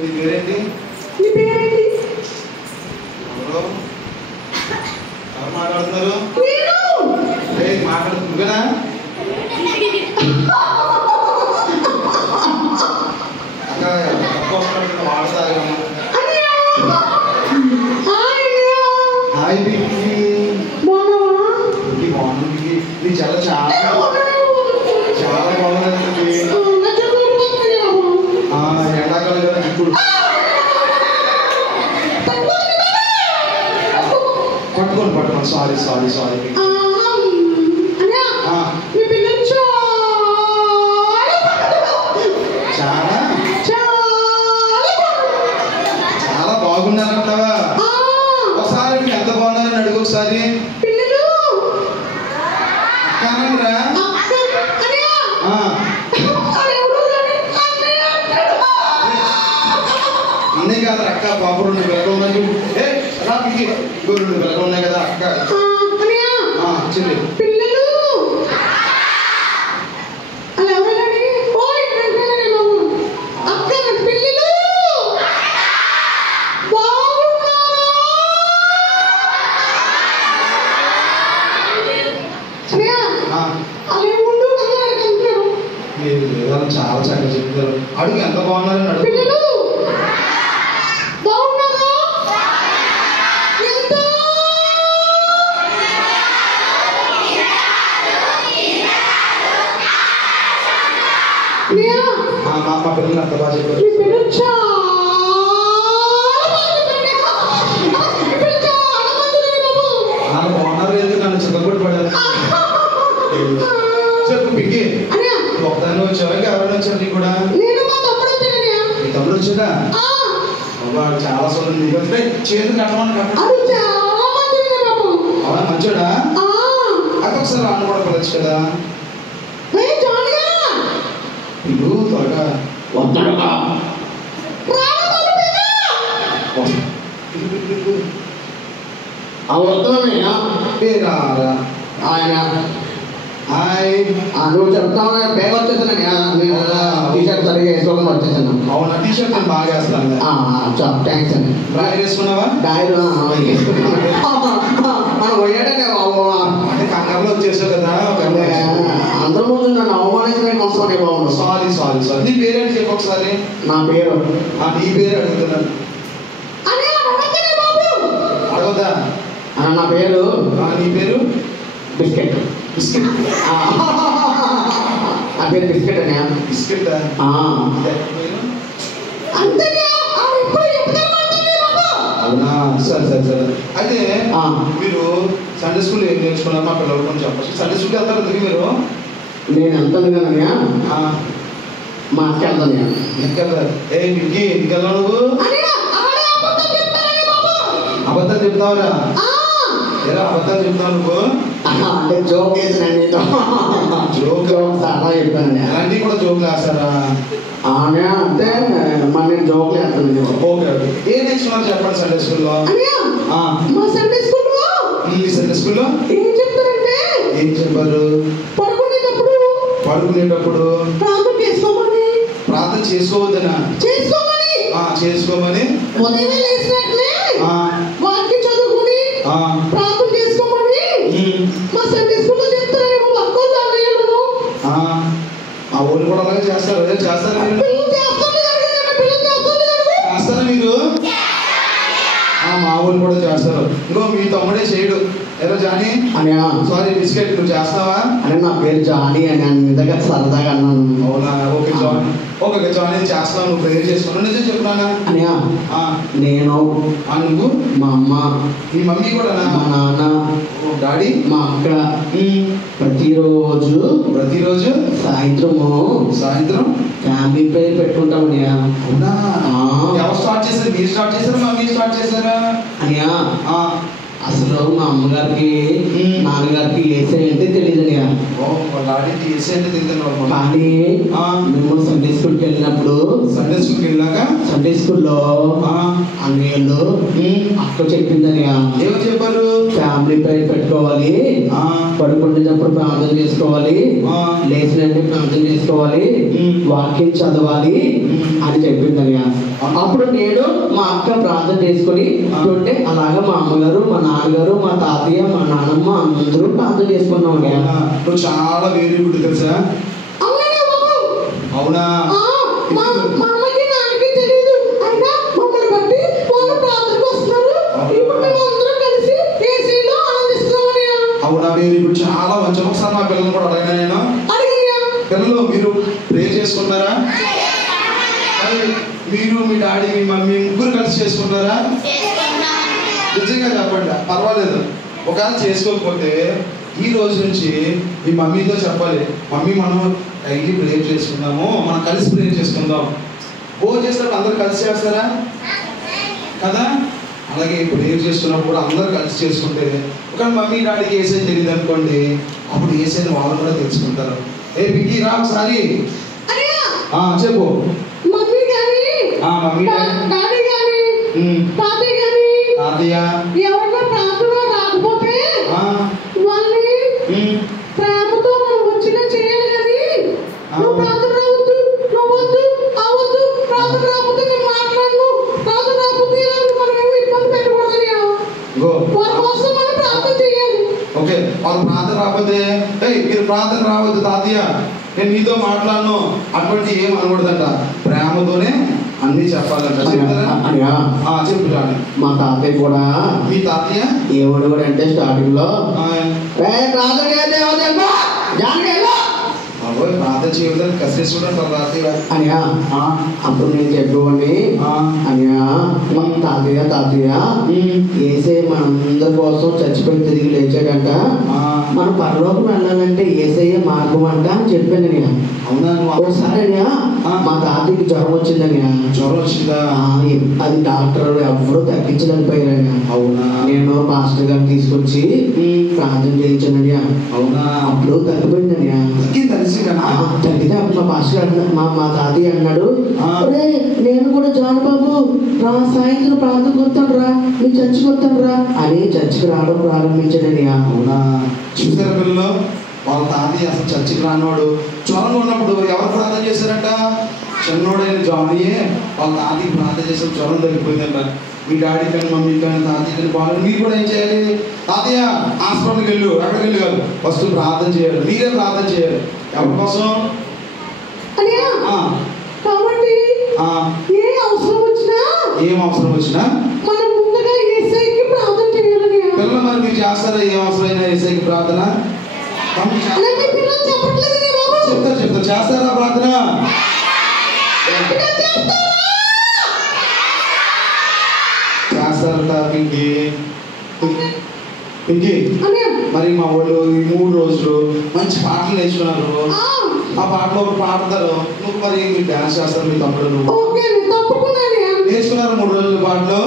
నీ పేరేంటి? నీ పేరేంటి? ఎవరు మాట్లాడుతున్నారు? మాట్లాడుతు నువ్వేనా? అక్క తక్కువ వస్తున్నట్టు వాడతారు. హాయ్ బిగ్గి. బాగుంది. నీ చాలా చాలా బాగుంది. ఎండాకాలం కదా ఇప్పుడు పట్టుకోండి. సారీ చాలా బాగున్నారంటావా? ఒకసారి మీరు ఎంత బాగున్నారని అడుగు. ఒకసారి అక్కనరా అన్నీ కాదు అక్క. పాప 2 పిల్లలు ఉన్నాయి. రాకి 2 పిల్లలు ఉన్నాయి కదా అక్క. చెల్లి చాలా చక్కగా చెప్తారు. అడుగు ఎంత బాగున్నారని అడుగు. మా పిల్లలు అంత బాగా చెప్పారు. బాగున్నారు. ఎందుకు నన్ను చిన్నప్పుడు పడారు? చెప్పు పిగ్గి. ఒకదాన్ని వచ్చావా? ఎవరైనా వచ్చారు? నీకు కూడా నీ తమ్ముడు వచ్చాడా? వాడు చాలా సోదరు. చేతులు కట్టమని అవునా? మంచోడా? అది ఒకసారి రాను కూడా పడచ్చు కదా. ఇల్లు త్వరగా వస్తాడుగా. నువ్వు చెప్తావు. పేరు వచ్చేసాను. టీషర్ట్ సరిగా వేసుకోకుండా వచ్చేసాను. అవునా? టీషర్ట్ నేను బాగా వేస్తాను. థ్యాంక్స్ అండి. డ్రాయర్ వేసుకున్నావా? డ్రాయర్ మనం పోయాడే బాబు. అంటే కంగారులో వచ్చేసావు కదా. అందరి ముందు నన్ను అవమానించడానికి వస్తానే బాగుండు. సారీ. నీ పేరేంటి చెప్పు ఒకసారి. నా పేరు. నీ పేరు అడుగుతున్నాను. అడగదా? నా పేరు. నీ పేరు? బిస్కెట్. నా పేరు బిస్కెట్ అనే. బిస్కెట్ అవునా? సరే. అయితే మీరు సండే స్కూల్ ఏం నేర్చుకున్నారు? మా పిల్లలు కొంచెం చెప్పచ్చు. సండే స్కూల్కి వెళ్తారు ఎందుకు మీరు? నేను వెళ్తాను కదన్నా. మా అక్క వెళ్తాను. ఇంకెళ్తారు. ఇంకెళ్ళా నువ్వు? అబద్ధాలు చెప్తావురా? ఎలా అబద్ధాలు చెప్తావు నువ్వు? అంటే జోక్ వేసినండి. జోక్ చాలా చెప్పాను. అలాంటివి కూడా జోకులు వేస్తారా? అంటే మరి నేను జోకులు వేస్తాను. ఓకే. ఏం నేర్చుకున్నారు చెప్పండి సండే స్కూల్లో? మా సండే స్కూల్లో ఏం చెప్తారంటే? ఏం చెప్పారు? పడుకునేటప్పుడు ప్రార్థన చేసుకోవద్దనా? చేసుకోమని వాక్యం చదువుకుని ప్రార్థన చేసుకోమని మా సండే స్కూల్లో చెప్తారు. ఆ ఊళ్ళు కూడా అలాగే చేస్తారు. చేస్తారా మీరు? మా ఊళ్ళు కూడా చేస్తారు. ఇంకో మీ తమ్ముడే చేయడు. ఎలా జానీ? Sorry biscuit. నువ్వు చేస్తావా? అని నా పేరు జానీ అని నిజంగా సరదాగా అన్నాను. అవునా? ఓకే జానీ చేస్తావు. నువ్వు ప్రేయర్ చేసుకున్నావు. నిజం చెప్తున్నానా? నేను నువ్వు మా అమ్మ మీ మమ్మీ కూడా మా నాన్న డాడీ మా అక్క ప్రతిరోజు సాయంత్రం ఫ్యామిలీ ప్రేయర్ పెట్టుకుంటామని. అవునా? ఎవరు స్టార్ట్ చేశారు? మీరు స్టార్ట్ చేశారా? మమ్మీ స్టార్ట్ చేశారా? అనియా అసలు మా అమ్మగారికి నాన్నగారికి ఏసీ అంటే తెలియదు డాడీకి ఏసీ అంటే తెలియదు. కానీ మేము సండే స్కూల్కి వెళ్ళినప్పుడు సండే స్కూల్కి వెళ్ళాక సండే స్కూల్లో అన్నయ్యలు అక్క చెప్పిందని ఏమో చెప్పారు? ఫ్యామిలీ పేరు పెట్టుకోవాలి, పడుకునేటప్పుడు ప్రార్థన చేసుకోవాలి, లేచినప్పుడు ప్రార్థన చేసుకోవాలి, వాక్యం చదవాలి అని చెప్పిందని. అప్పుడు నేను మా అక్క ప్రార్థన చేసుకుని ఉంటే అలాగా మా అమ్మగారు, మా నాన్నగారు, మా తాతయ్య, మా నాన్నమ్మ అందరూ ప్రార్థన చేసుకున్నాం. నువ్వు చాలా వెరీ గుడ్ తెలుసా? అవునా? అవునా, మీరు ఇప్పుడు చాలా మంచి. ఒకసారి మా పిల్లలు కూడా అడగనా నేను? పిల్లలు మీరు ప్రే చేసుకున్నారా? మీరు మీ డాడీ మీ మమ్మీ ముగ్గురు కలిసి చేసుకున్నారా? నిజంగా చెప్పండి, పర్వాలేదు. ఒకవేళ చేసుకోకపోతే ఈ రోజు నుంచి మీ మమ్మీతో చెప్పాలి, మమ్మీ మనం డైలీ ప్రేయర్ చేసుకుందాము, మనం కలిసి ప్రేయర్ చేసుకుందాం. భోజనం చేసినప్పుడు అందరు కలిసి చేస్తారా కదా? అలాగే ప్రేయర్ చేస్తున్నప్పుడు అందరూ కలిసి చేసుకుంటే, ఒక మమ్మీ డాడీకి ఏసై తెలియదు అనుకోండి, అప్పుడు ఏసైని వాళ్ళు కూడా తెలుసుకుంటారు. ఏ పిక్కి రా ఒకసారి చెప్పు. మమ్మీ కానీ మమ్మీ డాడీ కానీ తాతయ్య కానీ తాతయ్య ఎవరైనా ప్రార్థన రాకపోతే వాళ్ళని ప్రేమతో మనం వచ్చినా చేయాలి. కానీ నువ్వు ప్రార్థన రావద్దు, నువ్వద్దు, అవద్దు, ప్రార్థన రాకపోతే నేను మాట్లాడను, ప్రార్థన రాకపోతే మనం ఏమో ఇబ్బంది పెట్టకూడదని వాళ్ళ కోసం మనం ప్రార్థన చేయాలి. ఓకే, వాళ్ళు ప్రార్థన రాకపోతే మీరు ప్రార్థన రావద్దు తాతయ్య, నేను నీతో మాట్లాడను, అటువంటి ఏం అనకూడదంట. ప్రేమతోనే అన్ని చెప్పాలంట. చెప్పు. మా తాతయ్య కూడా, మీ తాతయ్య ఏమడు కూడా అంటే స్టార్టింగ్ లో ప్రార్థన ప్రార్థన చేయడానికి కసేసుకుంటారు తాతయ్య అనియా. అప్పుడు నేను చెప్పేవాడిని, అనియా తాతయ్య ఏసే మనందరి కోసం చచ్చిపోయి తిరిగి లేచాడంట, మనం పరలోకం వెళ్ళాలంటే ఏసయ్య మార్గం అంట అని చెప్పాను. ఒకసారి మా తాతయ్యకి జ్వరం వచ్చిందని. జ్వరం వచ్చిందా? అది డాక్టర్ ఎవరు తగ్గించలేకపోయారని. అవునా? నేను పాస్టర్ గారిని తీసుకొచ్చి ప్రార్థన చేయించానని. అవునా? అప్పుడు తగ్గిపోయిందని. తగ్గితే అప్పుడు మా పాస్టర్ గారు మా తాతయ్య అన్నాడు, నేను కూడా జాన్ బాబు రా, సాయంత్రం ప్రార్థనకు వస్తాను రా, నీ చర్చికి వస్తాను రా అని చర్చికి రావడం ప్రారంభించాడని. అవునా? చూసారా పిల్లలు, వాళ్ళ తాతయ్య అసలు చర్చికి రానివాడు. జ్వరంలో ఉన్నప్పుడు ఎవరు ప్రార్థన చేశారంట? చిన్నోడైన జానయ్యే వాళ్ళ తాతయ్యకి ప్రార్థన చేసిన జ్వరం తగ్గిపోయిందంట. మీ డాడీ కానీ మమ్మీ కానీ తాతయ్య కానీ బాగా మీరు కూడా ఏం చేయాలి? తాతయ్య హాస్పిటల్కి వెళ్ళు, ఎక్కడికి వెళ్ళి కాదు, ఫస్ట్ ప్రార్థన చేయాలి. మీరే ప్రార్థన చేయాలి. ఎవరి కోసం? కాబట్టి ఏం అవసరం వచ్చినా మనం ముందుగా యేసయ్యకి ప్రార్థన చేయాలి. పిల్లలు మరి మీరు చేస్తారా? ఏ అవసరమైనా యేసయ్యకి ప్రార్థన చెప్తారు. చేస్తారా ప్రార్థన? చేస్తారంట. పింకి మరి మా వాళ్ళు ఈ 3 రోజులు మంచి పాటలు నేర్చుకున్నారు. ఆ పాటలో ఒకటి పాడతారు, నువ్వు మరి మీరు డాన్స్ చేస్తారు మీ తమ్ముడు నేర్చుకున్నారు 3 రోజుల పాటలో.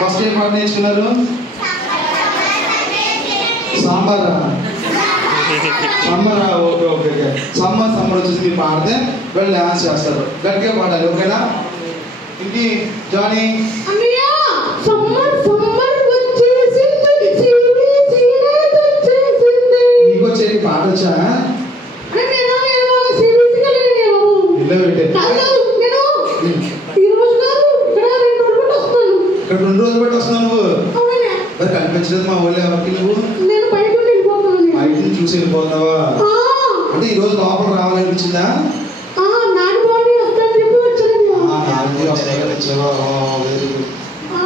ఫస్ట్ ఏం పాట నేర్చుకున్నారు? సాంబారా? సమ్మరా? ఓకే. సమ్మర్ వచ్చేసి మీరు పాడితే వాళ్ళు డాన్స్ చేస్తారు. గట్టిగా పాడాలి, ఓకేనా? ఇంటి జానీ నీకు వచ్చే పాట వచ్చా? ఇక్కడ 2 రోజులు బట్టి వస్తున్నావు నువ్వు. మరి కనిపించలేదు మా ఊళ్ళో ఎవరికి? నువ్వు బయట నుంచి చూసి వెళ్ళిపోతావా? అంటే ఈ రోజు లోపల రావాలనిపించిందా?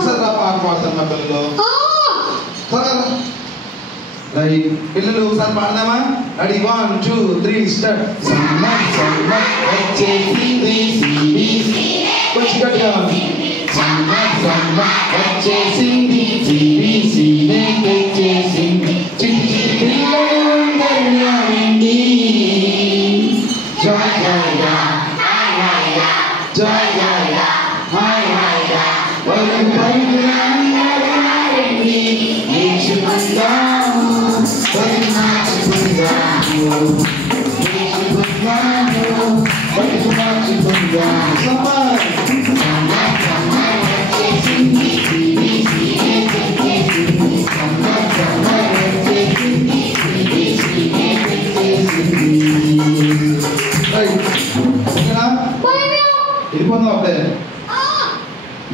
సరే పాట పాడతాను మా పిల్లలు. పిల్లలు ఒకసారి పాడదామా? Ready 1 2 3 start. కొంచెం గట్టిగా వచ్చేసింది, సిబిసినే తెచ్చేసింది, చిట్టి చిట్టి పిల్లలందరినీ జయ జయ జయ జయ హాయ్ హాయ్ వరం పైకి నేర్చుకుందాము, పరిమార్చుకుందాము, నేర్చుకుందాము, పరిమార్చుకుందాము.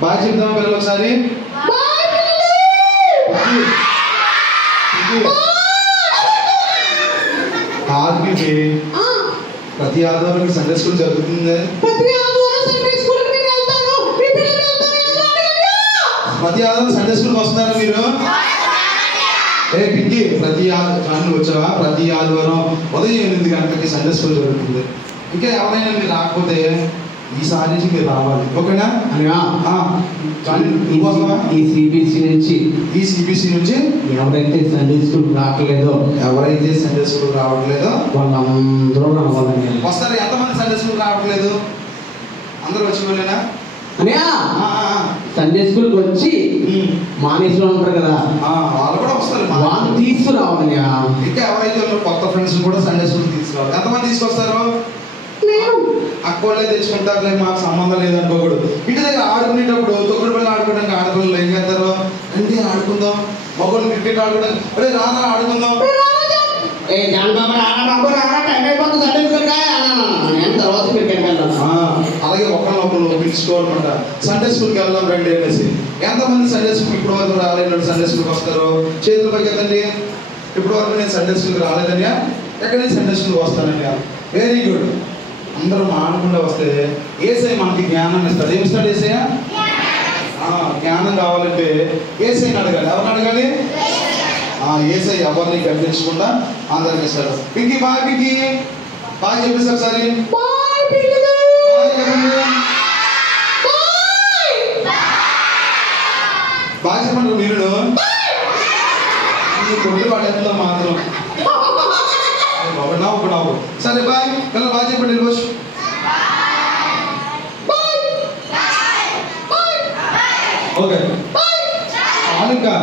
బాగా చెప్తామా పిల్లలు ఒకసారి? ఆర్మీకి ప్రతి ఆదివారం సండే స్కూల్ జరుగుతుంది. ప్రతి ఆదివారం సండే స్కూల్కి వస్తున్నారా మీరు? పింకి ప్రతి ఆదివారం వచ్చావా? ప్రతి ఆదివారం ఉదయం 8 గంటలకి సండే స్కూల్ జరుగుతుంది. ఇంకా ఎవరైనా మీరు రాకపోతే ఈసారి నుంచి మీరు రావాలి, ఓకేనా? ఈ సిబిసి నుంచి ఎవరైతే సండే స్కూల్ రావట్లేదో వాళ్ళందరూ రావాలని వస్తారు. ఎంతమంది సండే స్కూల్ రావట్లేదు? అందరూ వచ్చి వెళ్ళేనా? సండే స్కూల్కి వచ్చి మానేసి ఉంటారు కదా, వాళ్ళు కూడా వస్తారు. వాళ్ళు తీసుకురావాలని. ఇంకా ఎవరైతే కొత్త ఫ్రెండ్స్ కూడా సండే స్కూల్ తీసుకురావాలి. ఎంతమంది తీసుకొస్తారు? అక్కోళ్ళే తెచ్చుకుంటారులే, మాకు సంబంధం లేదనుకోకూడదు. ఇంటి దగ్గర ఆడుకునేటప్పుడు తొక్కుడు పిల్లలు ఆడుకోవడానికి ఆడపిల్లలు ఏం చేస్తారు? అంటే ఆడుకుందాం, మగోళ్ళు క్రికెట్ ఆడుకోవడానికి అరే రానా ఆడుకుందాం, అలాగే ఒకరినొకరు పిలుచుకోవాలన్నమాట. సండే స్కూల్కి వెళ్దాం రండి అనేసి. ఎంతమంది సండే స్కూల్ ఇప్పుడు వరకు రాలేదు? సండే స్కూల్కి వస్తారు, చేతులు పైకి కదండి. ఇప్పుడు వరకు నేను సండే స్కూల్కి రాలేదనియా, ఎక్కడ నేను సండే స్కూల్కి వస్తానయ్యా. Very good. అందరూ మానకుండా వస్తే ఏసై మనకి జ్ఞానం ఇస్తాడు. ఏమి ఇస్తాడు ఏసయ్య? జ్ఞానం కావాలంటే ఏసైని అడగాలి. ఎవరిని అడగాలి? ఏసై ఎవరిని కనిపించకుండా అందరికి ఇస్తాడు. పింకి బాయ్, పింకి బాయ్ చెప్పేసి ఒకసారి. బాగా చెప్పండి మీరు. కొద్ది పడేందులో మాత్రం నవ్వు. సరే బాయ్ పిల్లలు, బాగా చెప్పండి. వెళ్ళిపోవచ్చు. ఓకే చాలు ఇంకా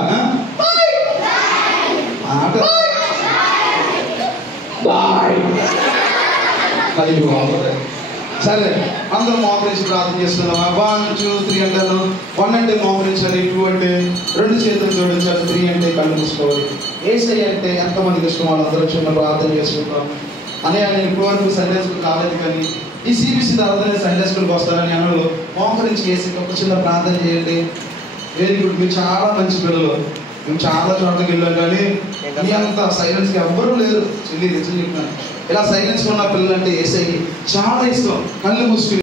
సరే అందరూ మోకరించి ప్రార్థన చేస్తున్నావా? 1 2 3 అంటారు. 1 అంటే మోకరించాలి, 2 అంటే 2 చేతులు జోడించాలి, 3 అంటే కళ్ళు మూసుకోవాలి. ఏసై అంటే ఎంతమందికి ఇష్టం వాళ్ళందరూ చిన్న ప్రార్థన చేసుకుంటాం. నేను ఇప్పుడు వరకు సండే స్కూల్ రాలేదు, కానీ ఈ సిబిసి తర్వాత నేను సండే స్కూల్కి వస్తానని అన్నలు మోకరించి ఏసైకి ఒక చిన్న ప్రార్థన చేయండి. Very good. మీరు చాలా మంచి పిల్లలు. మేము చాలా చోట్లకి వెళ్ళాం, కానీ మీ అంత సైలెన్స్గా ఎవ్వరూ లేరు. చెల్లి చెప్తున్నాను, ఇలా సైలెన్స్ ఉన్న పిల్లలు అంటే ఏసైకి చాలా ఇష్టం. కళ్ళు మూసుకుని